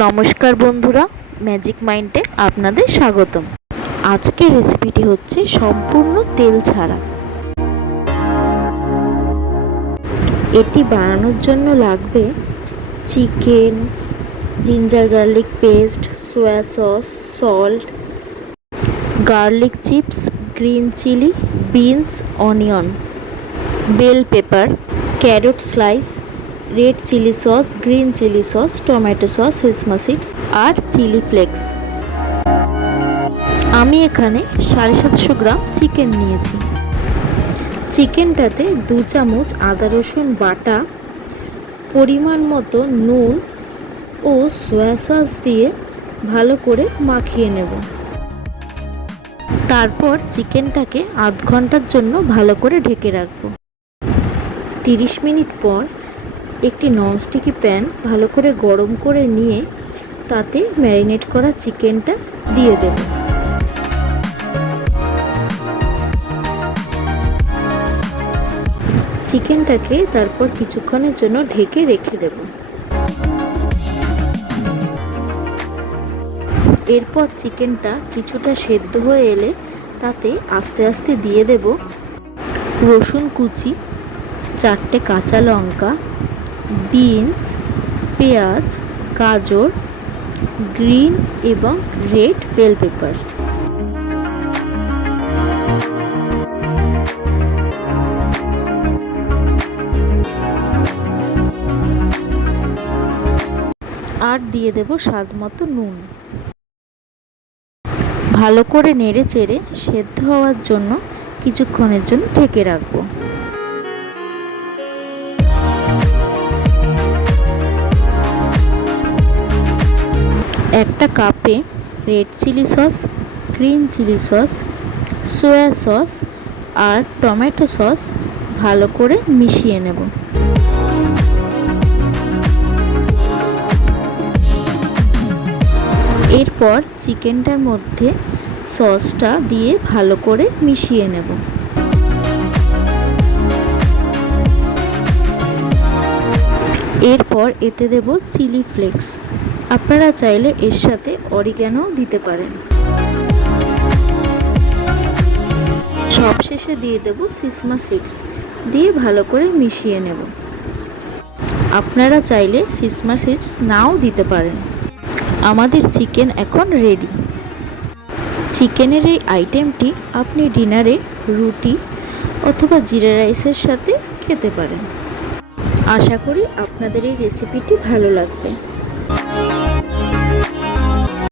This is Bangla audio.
নমস্কার বন্ধুরা, ম্যাজিক মাইন্ডে আপনাদের স্বাগতম। আজকের রেসিপিটি হচ্ছে সম্পূর্ণ তেল ছাড়া। এটি বানানোর জন্য লাগবে chicken, ginger garlic paste, soya sauce, salt, garlic chips, green chilli, beans, onion, bell pepper, carrot slice, red chilli sauce, green chilli sauce, tomato sauce, sesame seeds আর চিলি ফ্লেক্স। আমি এখানে 750 গ্রাম চিকেন নিয়েছি। চিকেনটাতে 2 চামচ আদা রসুন বাটা, পরিমাণ মতো নুন ও সয়া সস দিয়ে ভালো করে মাখিয়ে নেব। তারপর চিকেনটাকে আধ ঘন্টার জন্য ভালো করে ঢেকে রাখবো। 30 মিনিট পর একটি ননস্টিকি প্যান ভালো করে গরম করে নিয়ে তাতে ম্যারিনেট করা চিকেনটা দিয়ে দেব। চিকেনটাকে তারপর কিছুক্ষণের জন্য ঢেকে রেখে দেব। এরপর চিকেনটা কিছুটা সেদ্ধ হয়ে এলে তাতে আস্তে আস্তে দিয়ে দেব রসুন কুচি, 4টে কাঁচা লঙ্কা, বিনস, পেঁয়াজ, গাজর, গ্রিন এবং রেড বেল পেপার। আর দিয়ে দেব স্বাদ মতো নুন। ভালো করে নেড়ে চেড়ে সেদ্ধ হওয়ার জন্য কিছুক্ষণের জন্য ঢেকে রাখবো। একটা কাপে red chilli sauce, green chilli sauce, soya sauce আর টমেটো সস ভালো করে মিশিয়ে নেব। এরপর চিকেনটার মধ্যে সসটা দিয়ে ভালো করে মিশিয়ে নেব। এরপর এতে দেব চিলি ফ্লেক্স। আপনারা চাইলে এর সাথে অরিগ্যানো দিতে পারেন। সবশেষে দিয়ে দেব সেসমা সিডস, দিয়ে ভালো করে মিশিয়ে নেব। আপনারা চাইলে সেসমা সিডস নাও দিতে পারেন। আমাদের চিকেন এখন রেডি। চিকেনের এই আইটেমটি আপনি ডিনারে রুটি অথবা জিরা রাইসের সাথে খেতে পারেন। আশা করি আপনাদের এই রেসিপিটি ভালো লাগবে।